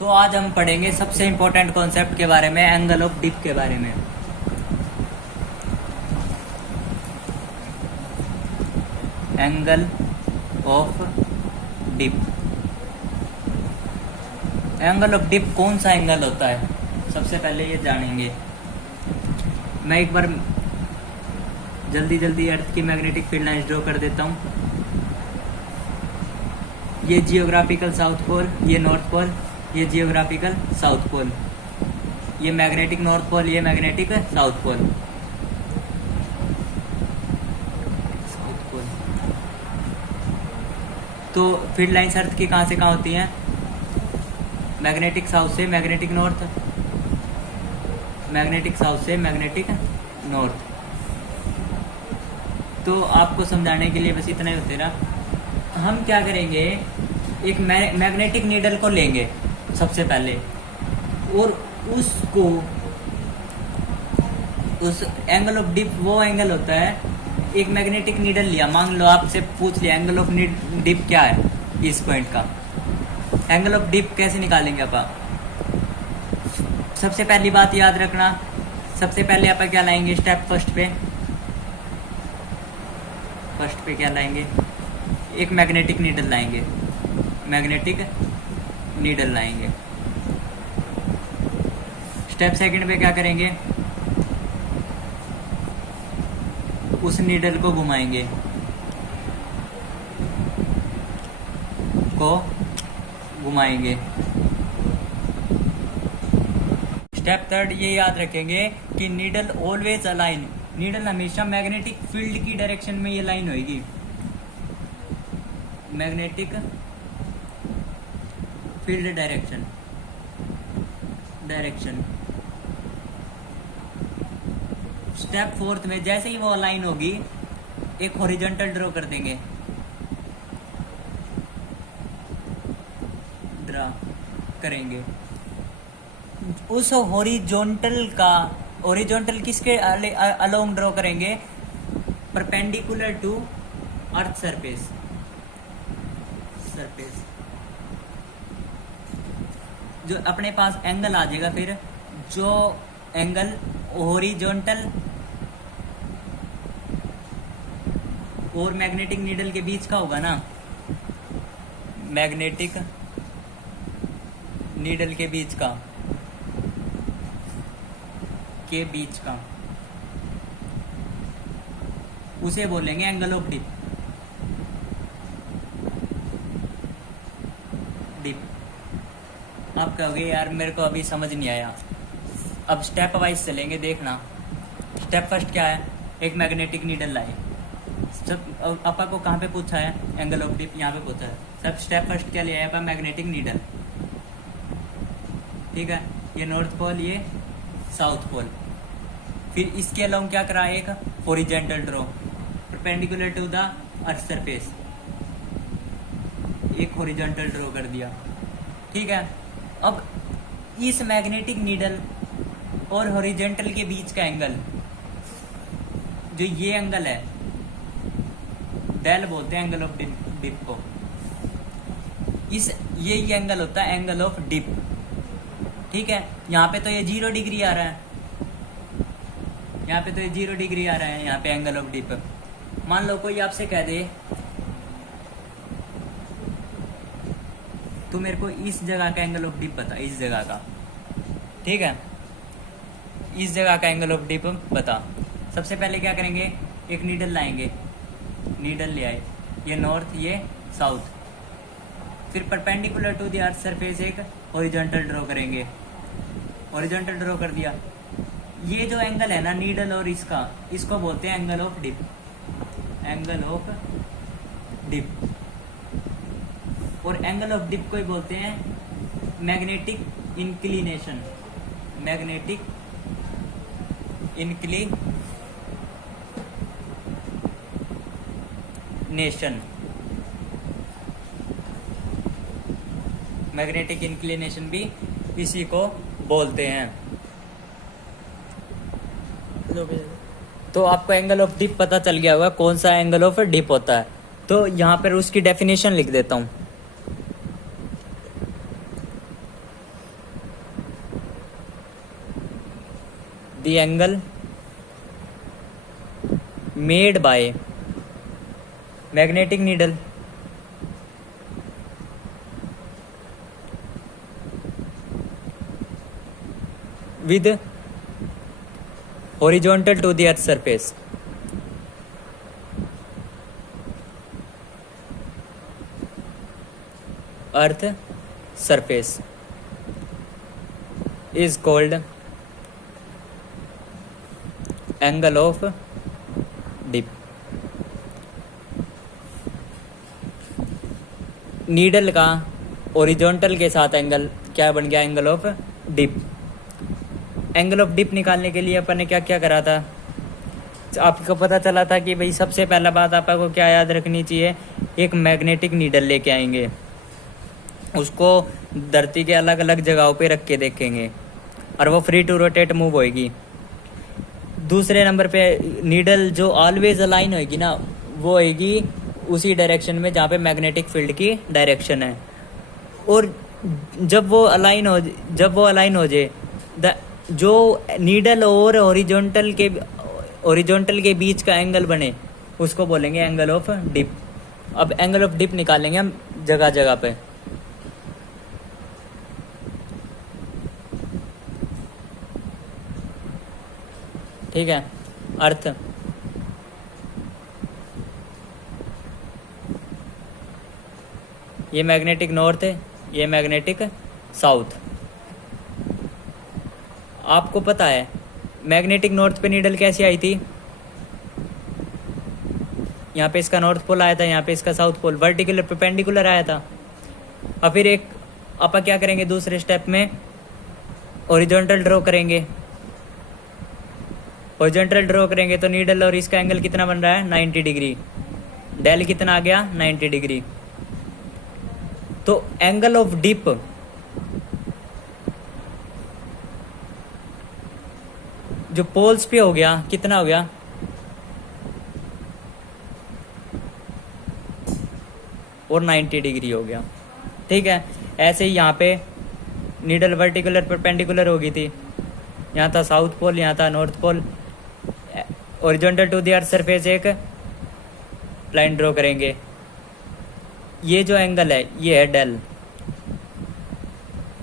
तो आज हम पढ़ेंगे सबसे इम्पोर्टेंट कॉन्सेप्ट के बारे में, एंगल ऑफ डिप के बारे में। Angle of dip. Angle of dip कौन सा एंगल होता है, सबसे पहले ये जानेंगे। मैं एक बार जल्दी अर्थ की मैग्नेटिक फील्ड लाइंस ड्रॉ कर देता हूँ। ये जियोग्राफिकल साउथ पोल, ये नॉर्थ पोल, ये जियोग्राफिकल साउथ पोल, ये मैग्नेटिक नॉर्थ पोल, ये मैग्नेटिक साउथ पोल। तो फील्ड लाइंस अर्थ की कहाँ से कहाँ होती हैं? मैग्नेटिक साउथ से मैग्नेटिक नॉर्थ, मैग्नेटिक साउथ से मैग्नेटिक नॉर्थ। तो आपको समझाने के लिए बस इतना ही होते रहा। हम क्या करेंगे, एक मैग्नेटिक नीडल को लेंगे सबसे पहले, और उसको, उस एंगल ऑफ डिप वो एंगल होता है, एक मैग्नेटिक नीडल लिया, मान लो आपसे पूछ लिया एंगल ऑफ डिप क्या है इस पॉइंट का। एंगल ऑफ डिप कैसे निकालेंगे आप? सबसे पहली बात याद रखना, सबसे पहले आप क्या लाएंगे स्टेप फर्स्ट पे क्या लाएंगे? एक मैग्नेटिक नीडल लाएंगे, मैग्नेटिक नीडल लाएंगे। स्टेप सेकंड पे क्या करेंगे? उस नीडल को घुमाएंगे, स्टेप थर्ड ये याद रखेंगे कि नीडल ऑलवेज अलाइन, नीडल हमेशा मैग्नेटिक फील्ड की डायरेक्शन में ये लाइन होगी, magnetic field direction. Step fourth में जैसे ही वो अलाइन होगी, एक हॉरिजॉन्टल ड्रॉ कर देंगे, ड्रा करेंगे। उस हॉरिजॉन्टल किसके अलोंग ड्रॉ करेंगे? Perpendicular to earth surface. जो अपने पास एंगल आ जाएगा, फिर जो एंगल हॉरिजॉन्टल और मैग्नेटिक नीडल के बीच का होगा ना, मैग्नेटिक नीडल के बीच का उसे बोलेंगे एंगल ऑफ डिप। आप कहोगे यार मेरे को अभी समझ नहीं आया। अब स्टेप वाइज चलेंगे, देखना। स्टेप फर्स्ट क्या है? एक मैग्नेटिक नीडल लाए। सब आपा को कहाँ पे पूछा है? एंगल ऑफ डिप यहाँ पे पूछा है। सब स्टेप फर्स्ट क्या लिया है आपा? मैग्नेटिक नीडल, ठीक है। ये नॉर्थ पोल, ये साउथ पोल। फिर इसके अलावा क्या करा? एक horizontal draw perpendicular to the earth surface, एक हॉरिजॉन्टल ड्रॉ कर दिया, ठीक है। अब इस मैग्नेटिक नीडल और हॉरिजॉन्टल के बीच का एंगल, जो ये एंगल है, डेल बोलते हैं एंगल ऑफ डिप को। ये एंगल होता है एंगल ऑफ डिप, ठीक है। यहाँ पे तो ये 0 डिग्री आ रहा है, यहाँ पे एंगल ऑफ डिप। मान लो कोई आपसे कह दे तू मेरे को इस जगह का एंगल ऑफ डिप बता, इस जगह का, ठीक है, इस जगह का एंगल ऑफ डिप बता। सबसे पहले क्या करेंगे? एक नीडल लाएंगे, नीडल ले आए, ये नॉर्थ, ये साउथ। फिर perpendicular to the earth surface एक हॉरिजॉन्टल ड्रॉ करेंगे, हॉरिजॉन्टल ड्रॉ कर दिया। ये जो एंगल है ना नीडल और इसका, इसको बोलते हैं angle of dip, angle of dip. और एंगल ऑफ डिप को ही बोलते हैं magnetic inclination, magnetic inclination, magnetic inclination भी इसी को बोलते हैं। तो आपको एंगल ऑफ डिप पता चल गया होगा कौन सा एंगल ऑफ डिप होता है। तो यहाँ पर उसकी डेफिनेशन लिख देता हूँ। The angle made by magnetic needle with horizontal to the earth surface. Earth surface is called angle of dip. Needle का ओरिजोनटल के साथ एंगल क्या बन गया? Angle of dip. Angle of dip निकालने के लिए अपन ने क्या क्या करा था? आपको पता चला था कि भाई सबसे पहला बात आपको क्या याद रखनी चाहिए, एक मैग्नेटिक नीडल लेके आएंगे, उसको धरती के अलग अलग जगहों पे रख के देखेंगे और वो फ्री टू रोटेट मूव होएगी। दूसरे नंबर पे नीडल जो ऑलवेज अलाइन होएगी ना, वो होएगी उसी डायरेक्शन में जहाँ पे मैग्नेटिक फील्ड की डायरेक्शन है। और जब वो अलाइन हो जाए, जो नीडल और हॉरिजॉन्टल के बीच का एंगल बने उसको बोलेंगे एंगल ऑफ डिप। अब एंगल ऑफ डिप निकालेंगे हम जगह जगह पे। ठीक है, अर्थ ये मैग्नेटिक नॉर्थ है, ये मैग्नेटिक साउथ। आपको पता है मैग्नेटिक नॉर्थ पे नीडल कैसी आई थी? यहाँ पे इसका नॉर्थ पोल आया था, यहाँ पे इसका साउथ पोल वर्टिकुलर परपेंडिकुलर आया था। और फिर एक अपन क्या करेंगे, दूसरे स्टेप में हॉरिजॉन्टल ड्रॉ करेंगे। हॉरिजॉन्टल ड्रॉ करेंगे तो नीडल और इसका एंगल कितना बन रहा है? 90 डिग्री। डेल कितना आ गया? 90 डिग्री। तो एंगल ऑफ डिप जो पोल्स पे हो गया कितना हो गया? और 90 डिग्री हो गया। ठीक है, ऐसे ही यहाँ पे नीडल वर्टिकुलर परपेंडिकुलर हो गई थी, यहाँ था साउथ पोल, यहाँ था north pole. Horizontal to the earth surface एक लाइन ड्रॉ करेंगे। ये जो एंगल है ये है डेल,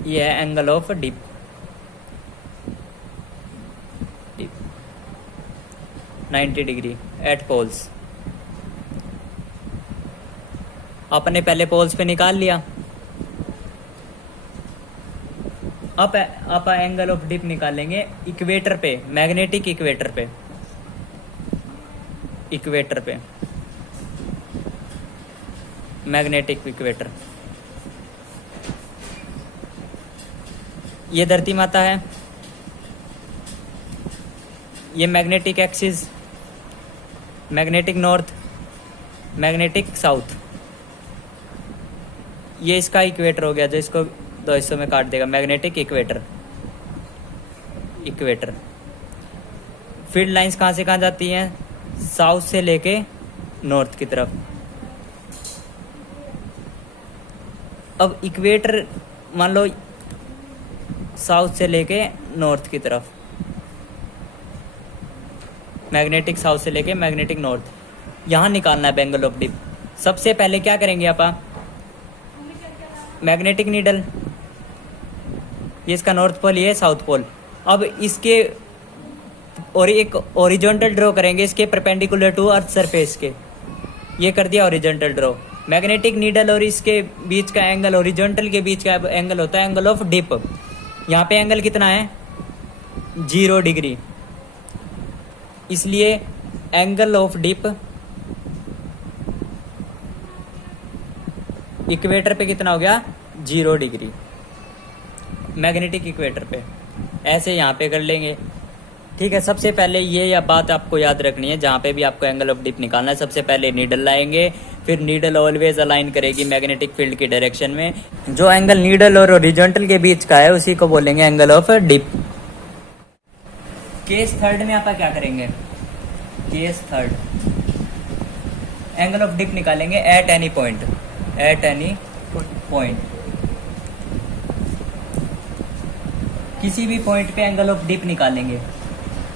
ये है angle of dip. 90 degree at poles. आपने पहले पोल्स पे निकाल लिया। अब आप एंगल ऑफ डिप निकालेंगे इक्वेटर पे, मैग्नेटिक इक्वेटर पे। मैग्नेटिक इक्वेटर, ये धरती माता है, ये magnetic axis, magnetic north, magnetic south. ये इसका इक्वेटर हो गया जो इसको दो हिस्सों में काट देगा, मैग्नेटिक इक्वेटर। फील्ड लाइंस कहाँ से कहाँ जाती हैं? साउथ से लेके नॉर्थ की तरफ। अब इक्वेटर मान लो साउथ से लेके नॉर्थ की तरफ, मैग्नेटिक साउथ से लेके मैग्नेटिक नॉर्थ, यहाँ निकालना है एंगल ऑफ डिप। सबसे पहले क्या करेंगे आप? मैग्नेटिक नीडल, ये इसका नॉर्थ पोल, ये साउथ पोल। अब इसके और एक हॉरिजॉन्टल ड्रॉ करेंगे इसके परपेंडिकुलर टू अर्थ सरफेस के। ये कर दिया हॉरिजॉन्टल ड्रॉ। मैग्नेटिक नीडल और इसके बीच का एंगल, हॉरिजॉन्टल के बीच का एंगल होता है एंगल ऑफ डिप। यहाँ पे एंगल कितना है? 0 डिग्री। इसलिए एंगल ऑफ डिप इक्वेटर पे कितना हो गया? 0 डिग्री, मैग्नेटिक इक्वेटर पे। ऐसे यहाँ पे कर लेंगे। ठीक है, सबसे पहले ये बात आपको याद रखनी है, जहाँ पे भी आपको एंगल ऑफ डिप निकालना है सबसे पहले नीडल लाएंगे, फिर नीडल ऑलवेज अलाइन करेगी मैग्नेटिक फील्ड की डायरेक्शन में। जो एंगल नीडल और हॉरिजॉन्टल के बीच का है उसी को बोलेंगे angle of dip. Case third में आप क्या करेंगे? Case third angle of dip निकालेंगे एट एनी पॉइंट। किसी भी पॉइंट पे एंगल ऑफ डिप निकालेंगे।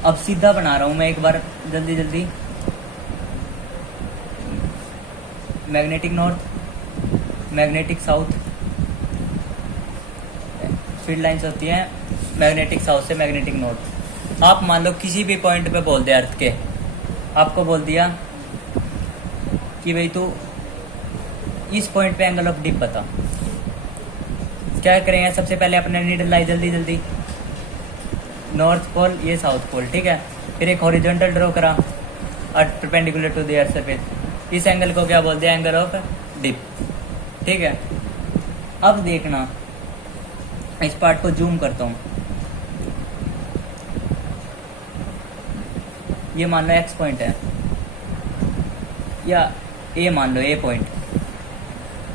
अब सीधा बना रहा हूँ मैं एक बार जल्दी जल्दी। Magnetic north, magnetic south, field lines होती हैं मैग्नेटिक साउथ से मैग्नेटिक नॉर्थ। आप मान लो किसी भी पॉइंट पे बोल दे अर्थ के, आपको बोल दिया कि भाई तू इस पॉइंट पे एंगल ऑफ डिप बता। क्या करेंगे, सबसे पहले अपने नीडल लाई जल्दी जल्दी, नॉर्थ पोल ये साउथ पोल, ठीक है। फिर एक हॉरिजॉन्टल ड्रॉ करा earth perpendicular to the earth surface, इस एंगल को क्या बोलते हैं, एंगल ऑफ डिप, ठीक है। अब देखना, इस पार्ट को जूम करता हूँ। ये मान लो एक्स पॉइंट है, या ए मान लो ए पॉइंट।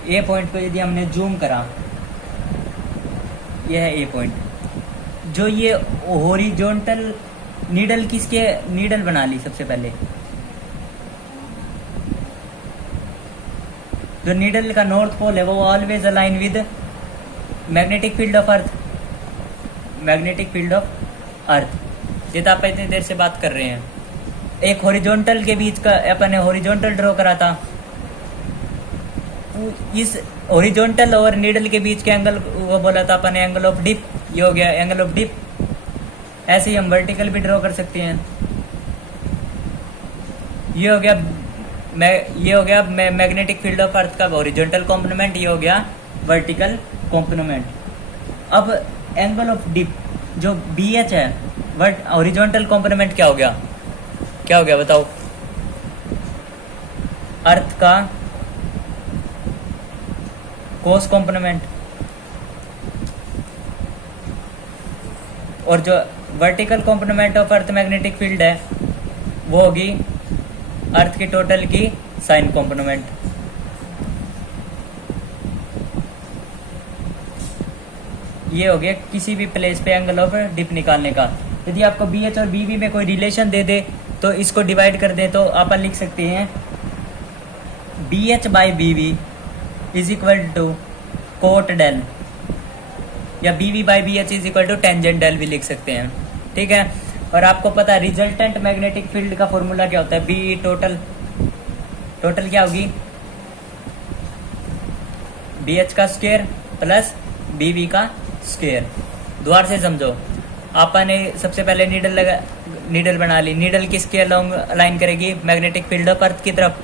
ए पॉइंट को यदि हमने जूम करा, ये है ए पॉइंट। जो ये हॉरिजॉन्टल नीडल किसके नीडल बना ली सबसे पहले, जो नीडल का नॉर्थ पोल है वो always align with magnetic field of earth, magnetic field of अर्थ। ये तो आप इतनी देर से बात कर रहे हैं। एक हॉरिजॉन्टल के बीच का अपन ने हॉरिजॉन्टल ड्रॉ करा था, इस हॉरिजॉन्टल और नीडल के बीच के एंगल वो बोला था अपन ने एंगल ऑफ डिप, ये हो गया एंगल ऑफ डिप। ऐसे ही हम वर्टिकल भी ड्रॉ कर सकते हैं। ये हो गया मैग्नेटिक फील्ड ऑफ अर्थ का हॉरिजॉन्टल कंपोनेंट, ये हो गया वर्टिकल कंपोनेंट। अब एंगल ऑफ डिप जो BH है, बट हॉरिजॉन्टल कंपोनेंट क्या हो गया, क्या हो गया बताओ, अर्थ का कोस कंपोनेंट, और जो vertical component of earth magnetic field है वो होगी अर्थ की टोटल की साइन कंपोनेंट। ये हो गया किसी भी प्लेस पे एंगल ऑफ डिप निकालने का। यदि आपको BH और BB में कोई रिलेशन दे दे तो इसको डिवाइड कर दे, तो आप लिख सकते हैं BH by BB is equal to cot डेल, या BB by BH is equal to tangent डेल भी लिख सकते हैं, ठीक है। और आपको पता है रिजल्टेंट मैग्नेटिक फील्ड का फॉर्मूला क्या होता है, BE टोटल, टोटल क्या होगी BH का स्क्वायर प्लस BB का स्क्वायर। द्वार से समझो, आपने सबसे पहले नीडल बना ली, नीडल किसके अलाइन करेगी, मैग्नेटिक फील्ड ऑफ अर्थ की तरफ,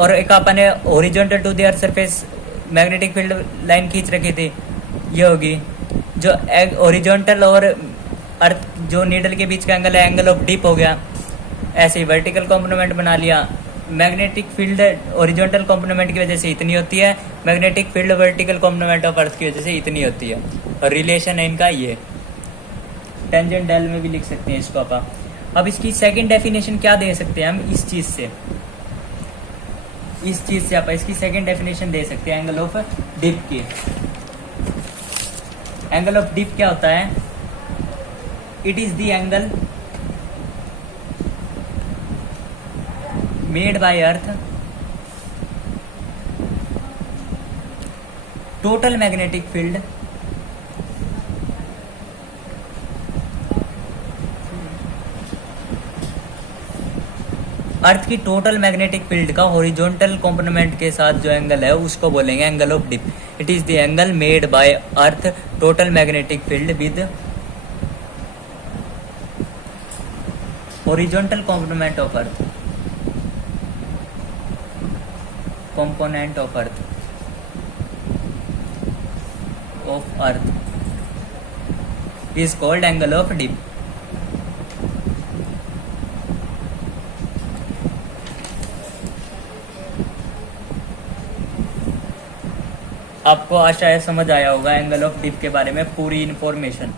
और एक आपने horizontal to the earth surface magnetic field line खींच रखी थी, ये होगी जो हॉरिजॉन्टल और अर्थ जो नीडल के बीच का एंगल है, एंगल ऑफ डिप हो गया। ऐसे ही वर्टिकल कंपोनेंट बना लिया, मैग्नेटिक फील्ड हॉरिजॉन्टल कंपोनेंट की वजह से इतनी होती है, magnetic field vertical component of earth की वजह से इतनी होती है, और रिलेशन है इनका ये, टेंजेंट डेल में भी लिख सकते हैं इसको आप। अब इसकी सेकंड डेफिनेशन क्या दे सकते हैं हम, इस चीज से आप इसकी सेकंड डेफिनेशन दे सकते हैं एंगल ऑफ डिप की। एंगल ऑफ डिप क्या होता है, it is the angle made by earth total magnetic field earth की टोटल मैग्नेटिक फील्ड का हॉरिजॉन्टल कंपोनेंट के साथ जो एंगल है उसको बोलेंगे angle of dip. It is the angle made by earth total magnetic field with horizontal component of earth, component of earth is called angle of dip. आपको आशा है समझ आया होगा एंगल ऑफ डिप के बारे में पूरी इंफॉर्मेशन।